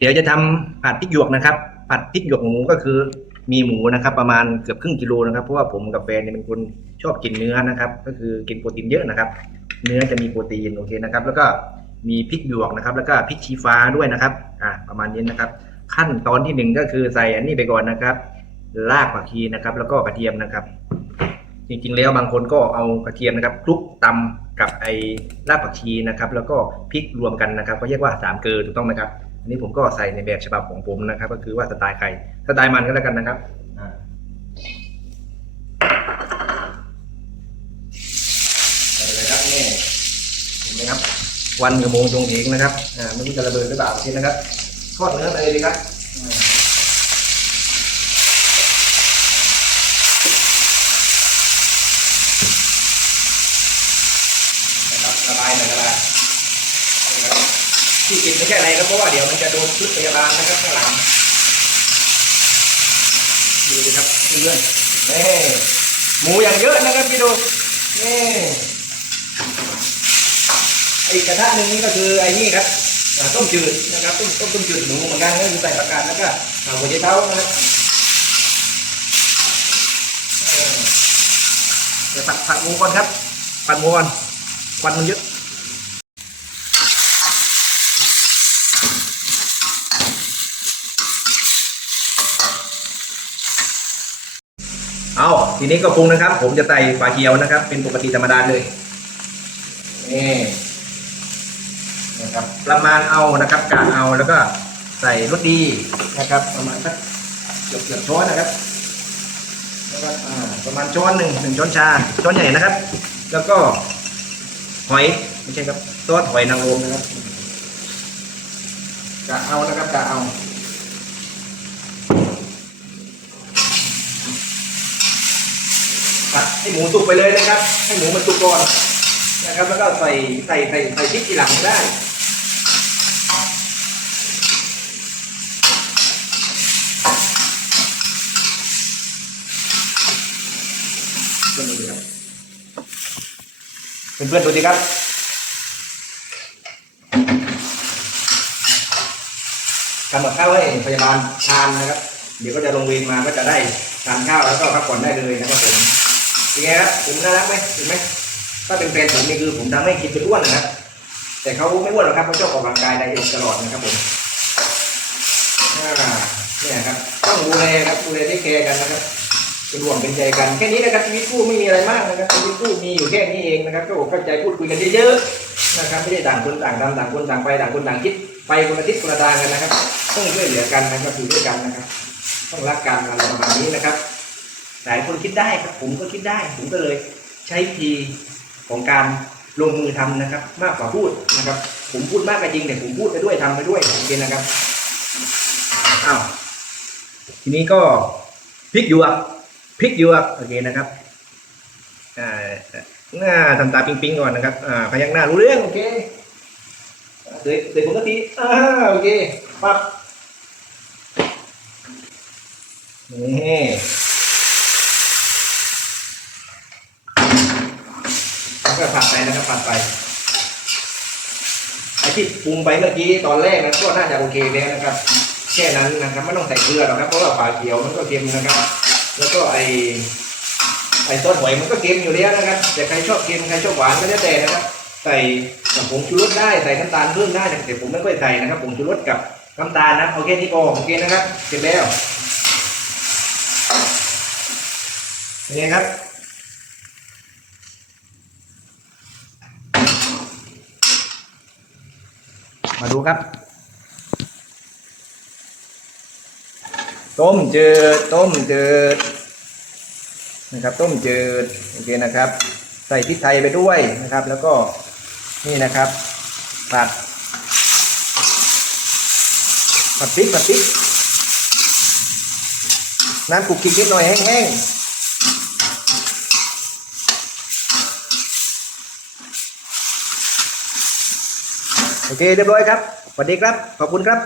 เดี๋ยวจะทำผัดพริกหยวกนะครับ ผัดพริกหยวกหมูก็คือมีหมูนะครับ ประมาณเกือบครึ่งกิโลนะครับ เพราะว่าผมกับแฟนเนี่ยเป็นคนชอบกินเนื้อนะครับ ก็คือกินโปรตีนเยอะนะครับ เนื้อจะมีโปรตีนโอเคนะครับ แล้วก็มีพริกหยวกนะครับ แล้วก็พริกชี้ฟ้าด้วยนะครับ อ่าประมาณนี้นะครับ ขั้นตอนที่หนึ่งก็คือใส่อันนี้ไปก่อนนะครับรากผักชีนะครับ แล้วก็กระเทียมนะครับ จริงๆแล้วบางคนก็เอากระเทียมนะครับคลุกตำกับไอ้รากผักชีนะครับ แล้วก็พริกรวมกันนะครับ ก็เรียกว่าสามเกลือถูกต้องไหมครับ อันนี้ผมก็ใส่ในแบบฉบับของผมนะครับ ก็คือว่าสไตล์ใครสไตล์มันก็แล้วกันนะครับอ่าใส่เลยครับนี่เห็นไหมครับ วันกระโมงตรงเองนะครับอ่าไม่รู้จะระเบิดหรือเปล่าทีนะครับทอดเนื้อไปเลยดีครับอะครับสบายหน่อยก็ได้ ที่กินไม่ใช่อะไรครับเพราะว่าเดี๋ยวมันจะโดนชุดพยาบาลนะครับข้างหลังดูดิครับเพื่อนนี่หมูอย่างเยอะนะครับพี่ดูนี่อีกกระทะหนึ่งนี่ก็คือไอ้นี่ครับต้มจืดนะครับต้มต้มต้มจืดหมูเหมือนกันก็คือใส่ประกาศแล้วก็หัวใจเท้านะครับเออเดี๋ยวผัดผัดหมูก่อนครับผัดหมูก่อนควันมันเยอะ เอาทีนี้ก็ปรุงนะครับ ผมจะใส่ฝาเขียวนะครับ เป็นปกติธรรมดาเลยนี่นะครับ ประมาณเอานะครับกะเอาแล้วก็ใส่รสดีนะครับ ประมาณสักเกือบเกือบช้อนนะครับแล้วก็ประมาณช้อนหนึ่งหนึ่งช้อนชาช้อนใหญ่นะครับ แล้วก็หอยไม่ใช่ครับซอสหอยนางรมนะครับกะเอานะครับกะเอา ผัดให้หมูสุกไปเลยนะครับ ให้หมูมันสุกก่อนนะครับ แล้วก็ใส่ใส่ใส่ใส่พริกทีหลังได้เพื่อนๆดูดิครับเพื่อนๆดูดิครับทำกับข้าวให้พยาบาลทานนะครับ เดี๋ยวก็จะลงเวรมาก็จะได้ทานข้าวแล้วก็พักผ่อนได้เลยนะครับผม เป็นไงครับผมน่ารักไหมเห็นไหมถ้าเป็นแฟนผมนี่คือผมทำให้กินเป็นอ้วนนะครับแต่เขาไม่อ้วนหรอกครับเขาชอบออกกำลังกายไดเอทตลอดนะครับผมนี่ครับต้องดูแลครับดูแลที่แคร์กันนะครับเป็นห่วงเป็นใจกันแค่นี้นะครับชีวิตคู่ไม่มีอะไรมากนะครับชีวิตคู่มีอยู่แค่นี้เองนะครับก็เข้าใจพูดคุยกันเยอะๆนะครับไม่ได้ต่างคนต่างทำต่างคนต่างไปต่างคนต่างคิดไปคนละทิศคนละทางกันนะครับต้องช่วยเหลือกันนะครับอยู่ด้วยกันนะครับ ต้องรักกันอะไรประมาณนี้นะครับ หลายคนคิดได้ครับ ผมก็คิดได้ ผมก็เลยใช้ทีของการลงมือทำนะครับ มากกว่าพูดนะครับ ผมพูดมากก็จริงแต่ผมพูดไปด้วยทำไปด้วยโอเคนะครับอ้าวทีนี้ก็พริกหยวกพริกหยวกโอเคนะครับอ่าหน้าทำตาปิ๊งปิ๊งๆก่อนนะครับอ่าพยักหน้ารู้เรื่องโอเคเดี๋ยวเดี๋ยวผมก็ทีอ่าโอเคปั๊บนี่แล้ว ก็ผัดไปนะครับผัดไปไอที่ปรุงไปเมื่อกี้ตอนแรกนั้นก็น่าจะโอเคแล้วนะครับแค่นั้นนะครับไม่ต้องใส่เกลือหรอกครับเพราะว่าปลาเขียวมันก็เค็มนะครับ แล้วก็ไอไอซอสหอยมันก็เค็มอยู่แล้วนะครับ แต่ใครชอบเค็มใครชอบหวานก็แล้วแต่นะครับ ใส่ผงชูรสได้ใส่น้ำตาลเพิ่มได้แต่ผมไม่ค่อยใส่นะครับผงชูรสกับน้ำตาลนะโอเคนี่พอโอเคนะครับเสร็จแล้วเป็นไงครับ มาดูครับ ต้มจืด ต้มจืดนะครับ ต้มจืดโอเคนะครับ ใส่พริกไทยไปด้วยนะครับ แล้วก็นี่นะครับผัดผัดพริกผัดพริกน้ำกุกกิกนิดหน่อยแห้งๆ โอเคเรียบร้อยครับสวัสดีครับ ขอบคุณครับ